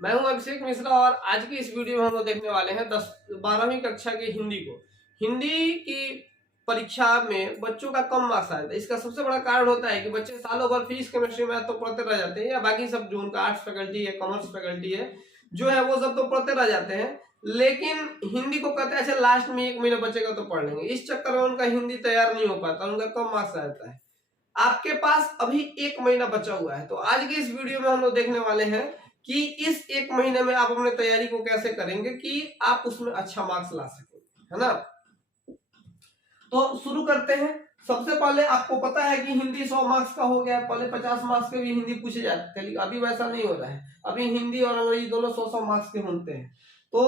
मैं हूं अभिषेक मिश्रा और आज की इस वीडियो में हम लोग देखने वाले हैं 12वीं कक्षा की हिंदी को। हिंदी की परीक्षा में बच्चों का कम मार्क्स आया था। इसका सबसे बड़ा कारण होता है कि बच्चे सालों भर फिजिक्स केमिस्ट्री मैथ तो पढ़ते रह जाते हैं, या बाकी सब जो उनका आर्ट्स फैकल्टी है, कॉमर्स फैकल्टी है जो है वो सब तो पढ़ते रह जाते हैं, लेकिन हिंदी को कहते हैं अच्छा लास्ट में 1 महीना बचेगा तो पढ़ लेंगे। इस चक्कर में उनका हिंदी तैयार नहीं हो पाता, उनका कम मार्क्स आ जाता है। आपके पास अभी 1 महीना बचा हुआ है, तो आज की इस वीडियो में हम लोग देखने वाले हैं कि इस 1 महीने में आप अपने तैयारी को कैसे करेंगे कि आप उसमें अच्छा मार्क्स ला सकें, है ना। तो शुरू करते हैं। सबसे पहले आपको पता है कि हिंदी 100 मार्क्स का हो गया, पहले 50 मार्क्स के भी हिंदी पूछे जाते थे, लेकिन अभी वैसा नहीं हो रहा है। अभी हिंदी और अंग्रेजी दोनों 100 मार्क्स के होते हैं। तो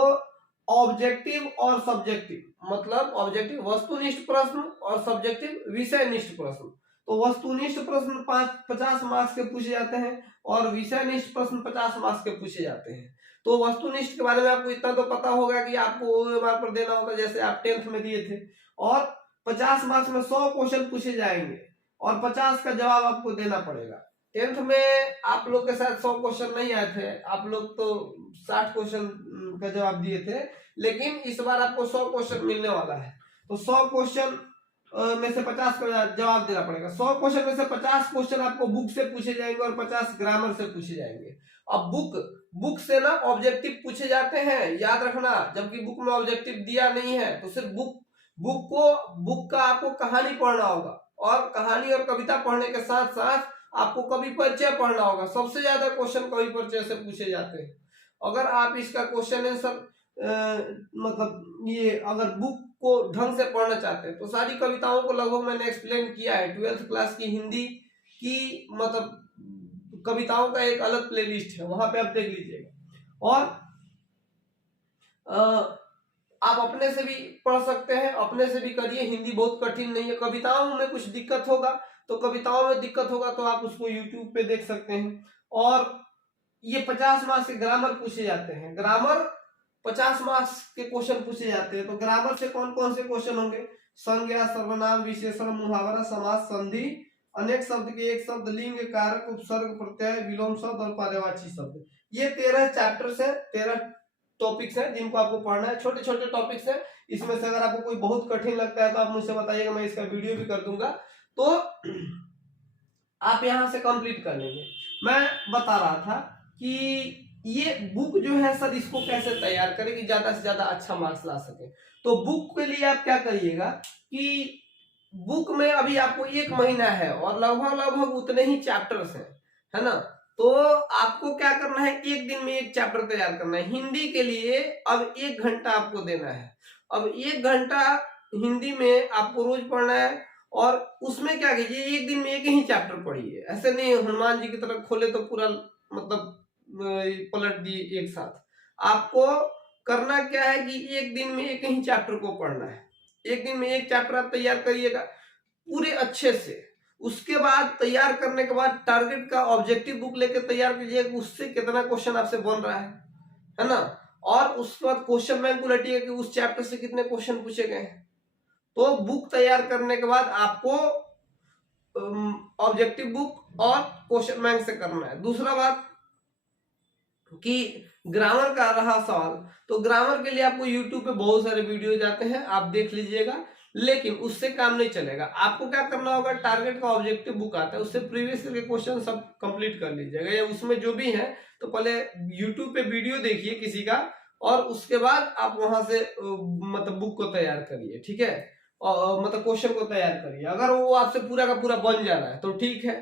ऑब्जेक्टिव और सब्जेक्टिव, मतलब ऑब्जेक्टिव वस्तुनिष्ठ प्रश्न और सब्जेक्टिव विषयनिष्ठ प्रश्न। तो वस्तुनिष्ठ प्रश्न 50 मार्क्स के पूछे जाते हैं और विषयनिष्ठ प्रश्न 50 मार्क्स के पूछे जाते हैं। तो वस्तुनिष्ठ के बारे में आपको इतना तो पता होगा कि आपको OMR पर देना होगा, जैसे आप 10th में दिए थे, और 50 मार्क्स में 100 क्वेश्चन पूछे जाएंगे और 50 का जवाब आपको देना पड़ेगा। 10th में आप लोग के साथ 100 क्वेश्चन नहीं आए थे, आप लोग तो 60 क्वेश्चन का जवाब दिए थे, लेकिन इस बार आपको 100 क्वेश्चन मिलने वाला है। तो 100 क्वेश्चन में से 50 का जवाब देना पड़ेगा। 100 क्वेश्चन में से 50 क्वेश्चन आपको बुक से पूछे जाएंगे और 50 ग्रामर से पूछे जाएंगे। अब बुक से ना ऑब्जेक्टिव पूछे जाते हैं, याद रखना, जबकि बुक में ऑब्जेक्टिव दिया नहीं है। तो सिर्फ बुक का आपको कहानी पढ़ना होगा, और कहानी और कविता पढ़ने के साथ साथ आपको कवि परिचय पढ़ना होगा। सबसे ज्यादा क्वेश्चन कवि परिचय से पूछे जाते हैं। अगर आप इसका क्वेश्चन आंसर मतलब ये अगर बुक को ढंग से पढ़ना चाहते हैं तो सारी कविताओं को लगभग मैंने एक्सप्लेन किया है। 12th क्लास की हिंदी की मतलब कविताओं का एक अलग प्लेलिस्ट है, वहां पे आप देख लीजिएगा। और आप अपने से भी पढ़ सकते हैं, अपने से भी करिए। हिंदी बहुत कठिन नहीं है। कविताओं में कुछ दिक्कत होगा तो आप उसको यूट्यूब पे देख सकते हैं। और ये 50 मार्क्स के ग्रामर पूछे जाते हैं। ग्रामर 50 मार्क्स के क्वेश्चन पूछे जाते हैं। तो ग्रामर से कौन कौन से क्वेश्चन होंगे? संज्ञा, सर्वनाम, विशेषण, मुहावरा, समास, संधि, अनेक शब्द के एक शब्द, लिंग, कारक, उपसर्ग, प्रत्यय, विलोम शब्द और पर्यायवाची शब्द। ये 13 चैप्टर्स है, 13 टॉपिक्स हैं जिनको आपको पढ़ना है। छोटे छोटे टॉपिक्स हैं। इसमें से अगर आपको कोई बहुत कठिन लगता है तो आप मुझसे बताइएगा, मैं इसका वीडियो भी कर दूंगा, तो आप यहां से कंप्लीट कर लेंगे। मैं बता रहा था कि ये बुक जो है सर, इसको कैसे तैयार करें कि ज्यादा से ज्यादा अच्छा मार्क्स ला सके। तो बुक के लिए आप क्या करिएगा कि बुक में अभी आपको 1 महीना है और लगभग उतने ही चैप्टर्स हैं, है ना। तो आपको क्या करना है, एक दिन में एक चैप्टर तैयार करना है। हिंदी के लिए अब 1 घंटा आपको देना है। अब 1 घंटा हिंदी में आपको रोज पढ़ना है। और उसमें क्या कीजिए, एक दिन में एक ही चैप्टर पढ़िए। ऐसे नहीं हनुमान जी की तरह खोले तो पूरा मतलब पलट दिए एक साथ। आपको करना क्या है कि एक दिन में एक ही चैप्टर को पढ़ना है। एक दिन में एक चैप्टर आप तैयार करिएगा पूरे अच्छे से। उसके बाद तैयार करने के बाद टारगेट का ऑब्जेक्टिव बुक लेकर तैयार कीजिएगा, उससे कितना क्वेश्चन आपसे बन रहा है ना। और उसके बाद क्वेश्चन बैंक उलटिएगा कि उस चैप्टर से कितने क्वेश्चन पूछे गए हैं। तो बुक तैयार करने के बाद आपको ऑब्जेक्टिव बुक और क्वेश्चन बैंक से करना है। दूसरा बात कि ग्रामर का रहा सवाल, तो ग्रामर के लिए आपको यूट्यूब पे बहुत सारे वीडियो जाते हैं, आप देख लीजिएगा, लेकिन उससे काम नहीं चलेगा। आपको क्या करना होगा, टारगेट का ऑब्जेक्टिव बुक आता है, उससे प्रीवियस के क्वेश्चन सब कंप्लीट कर लीजिएगा, या उसमें जो भी है। तो पहले यूट्यूब पे वीडियो देखिए किसी का, और उसके बाद आप वहां से मतलब बुक को तैयार करिए, ठीक है। और मतलब क्वेश्चन को तैयार करिए। अगर वो आपसे पूरा का पूरा बन जा रहा है तो ठीक है,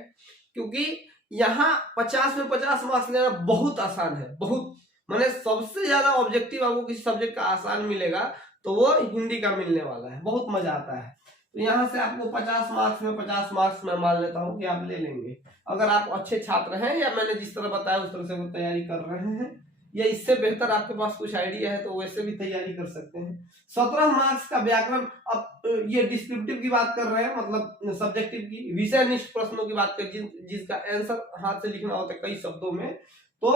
क्योंकि यहाँ 50 में 50 मार्क्स लेना बहुत आसान है। बहुत माने सबसे ज्यादा ऑब्जेक्टिव आपको किसी सब्जेक्ट का आसान मिलेगा तो वो हिंदी का मिलने वाला है। बहुत मजा आता है। तो यहाँ से आपको 50 मार्क्स में 50 मार्क्स मैं मान लेता हूँ कि आप ले लेंगे, अगर आप अच्छे छात्र हैं या मैंने जिस तरह बताया उस तरह से वो तैयारी कर रहे हैं, या इससे बेहतर आपके पास कुछ आइडिया है तो वैसे भी तैयारी कर सकते हैं। 17 मार्क्स का व्याकरण। अब ये डिस्क्रिप्टिव की बात कर रहे हैं, मतलब सब्जेक्टिव की। विषयनिष्ठ प्रश्नों की बात कर जिसका आंसर हाथ से लिखना होता है कई शब्दों में। तो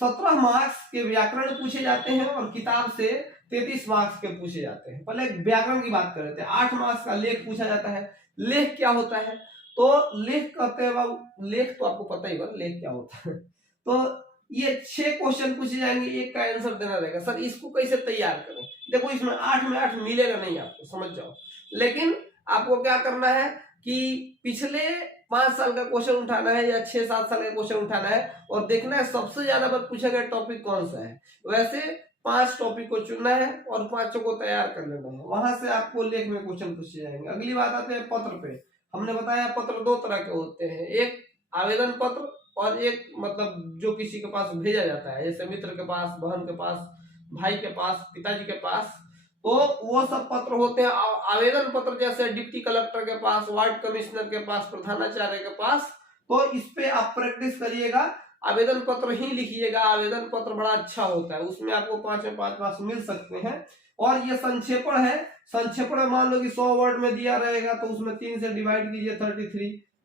17 मार्क्स के व्याकरण पूछे जाते हैं और किताब से 33 मार्क्स के पूछे जाते हैं। पहले व्याकरण की बात कर रहे थे। 8 मार्क्स का लेख पूछा जाता है। लेख क्या होता है, तो लेख कहते हैं, लेख तो आपको पता ही लेख क्या होता है। तो ये 6 क्वेश्चन पूछे जाएंगे, एक का आंसर देना रहेगा। सर इसको कैसे तैयार करें? देखो इसमें 8 में 8 मिलेगा नहीं आपको, समझ जाओ। लेकिन आपको क्या करना है कि पिछले 5 साल का क्वेश्चन उठाना है या 6-7 साल का क्वेश्चन उठाना है और देखना है सबसे ज्यादा बार पूछा गया टॉपिक कौन सा है। वैसे 5 टॉपिक को चुनना है और 5 को तैयार कर लेना है, वहां से आपको लेख में क्वेश्चन पूछे जाएंगे। अगली बात आते हैं पत्र पे। हमने बताया पत्र 2 तरह के होते हैं, एक आवेदन पत्र और एक मतलब जो किसी के पास भेजा जाता है, जैसे मित्र के पास, बहन के पास, भाई के पास, पिताजी के पास, तो वो सब पत्र होते हैं। आवेदन पत्र जैसे डिप्टी कलेक्टर के पास, वार्ड कमिश्नर के पास, प्रधानाचार्य के पास, तो इस पे आप प्रैक्टिस करिएगा, आवेदन पत्र ही लिखिएगा। आवेदन पत्र बड़ा अच्छा होता है, उसमें आपको 5 में 5 मार्क्स मिल सकते हैं। और ये संक्षेपण है, संक्षेपण में मान लो कि 100 वर्ड में दिया रहेगा तो उसमें 3 से डिवाइड कीजिए,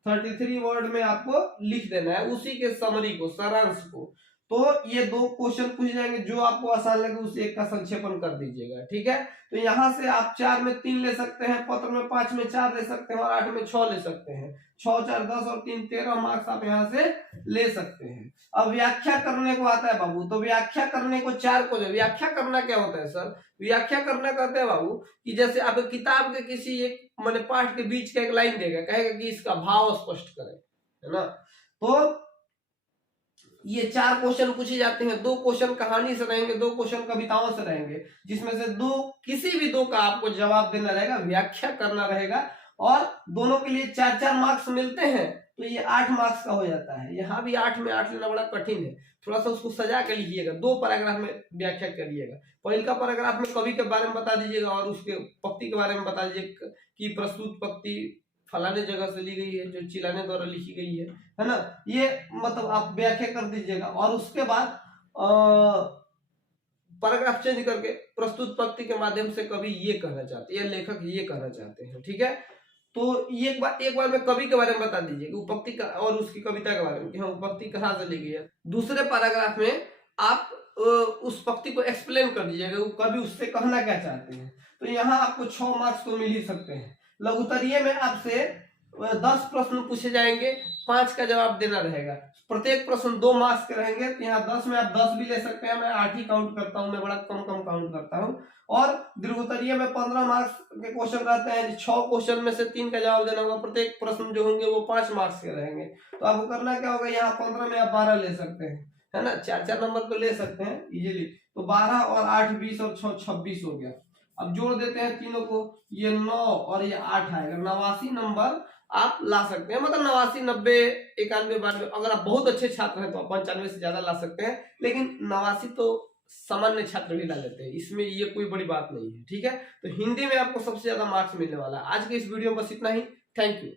33 वर्ड में आपको लिख देना है उसी के समरी को, सारांश को। तो ये 2 क्वेश्चन पूछ जाएंगे, जो आपको आसान लगे उस एक का संक्षेपण कर दीजिएगा, ठीक है। तो यहाँ से आप 4 में 3 ले सकते हैं, पत्र में 5 में 4 ले सकते हैं और 8 में 6 ले सकते हैं। 6 4 10 और 3 13 मार्क्स आप यहाँ से ले सकते हैं। अब व्याख्या करने को आता है बाबू, तो व्याख्या करने को 4 को दे। व्याख्या करना क्या होता है सर? व्याख्या करना कहते हैं बाबू कि जैसे आप किताब के किसी एक माने पाठ के बीच का एक लाइन देगा, कहेगा कि इसका भाव स्पष्ट करें, है ना। तो ये 4 क्वेश्चन पूछे जाते हैं। 2 क्वेश्चन कहानी से रहेंगे, 2 क्वेश्चन कविताओं से रहेंगे, जिसमें से किसी भी 2 का आपको जवाब देना रहेगा, व्याख्या करना रहेगा। और दोनों के लिए 4-4 मार्क्स मिलते हैं, तो ये 8 मार्क्स का हो जाता है। यहाँ भी 8 में 8 लेना बड़ा कठिन है, थोड़ा सा उसको सजा के लिखिएगा। 2 पैराग्राफ में व्याख्या करिएगा। पहला पैराग्राफ में कवि के बारे में बता दीजिएगा और उसके पंक्ति के बारे में बता दीजिए कि प्रस्तुत पंक्ति फलाने जगह से ली गई है, जो चिलाने द्वारा लिखी गई है ना। ये मतलब आप व्याख्या कर दीजिएगा। और उसके बाद पैराग्राफ चेंज करके प्रस्तुत पंक्ति के माध्यम से कवि ये कहना चाहते हैं, लेखक ये कहना चाहते हैं, ठीक है। तो ये एक बार में कवि के बारे में बता दीजिए, उपपत्ति का और उसकी कविता के बारे में कि हाँ उपपत्ति कहाँ से ली गई है। दूसरे पैराग्राफ में आप उस पंक्ति को एक्सप्लेन कर दीजिएगा, वो कवि उससे कहना क्या चाहते हैं। तो यहाँ आपको 6 मार्क्स तो मिल ही सकते हैं। लघुत्तरीय में आपसे 10 प्रश्न पूछे जाएंगे, 5 का जवाब देना रहेगा। प्रत्येक प्रश्न 2 मार्क्स के रहेंगे। तो यहाँ 10 में आप 10 भी ले सकते हैं, मैं 8 ही काउंट करता हूँ, मैं बड़ा कम काउंट करता हूँ। और दीर्घोत्तरीय में 15 मार्क्स के क्वेश्चन रहते हैं, 6 क्वेश्चन में से 3 का जवाब देना होगा। प्रत्येक प्रश्न जो होंगे वो 5 मार्क्स के रहेंगे। तो आपको करना क्या होगा, यहाँ 15 में आप 12 ले सकते हैं, है ना। 4-4 नंबर को ले सकते हैं इजीली। तो 12 और 8 20 और 6 26 हो गया। अब जोड़ देते हैं तीनों को, ये 9 और ये 8 आएगा। 89 नंबर आप ला सकते हैं, मतलब 89 90 91 92। अगर आप बहुत अच्छे छात्र हैं तो आप 95 से ज्यादा ला सकते हैं, लेकिन 89 तो सामान्य छात्र भी ला लेते हैं, इसमें ये कोई बड़ी बात नहीं है, ठीक है। तो हिंदी में आपको सबसे ज्यादा मार्क्स मिलने वाला है। आज के इस वीडियो में बस इतना ही। Thank you.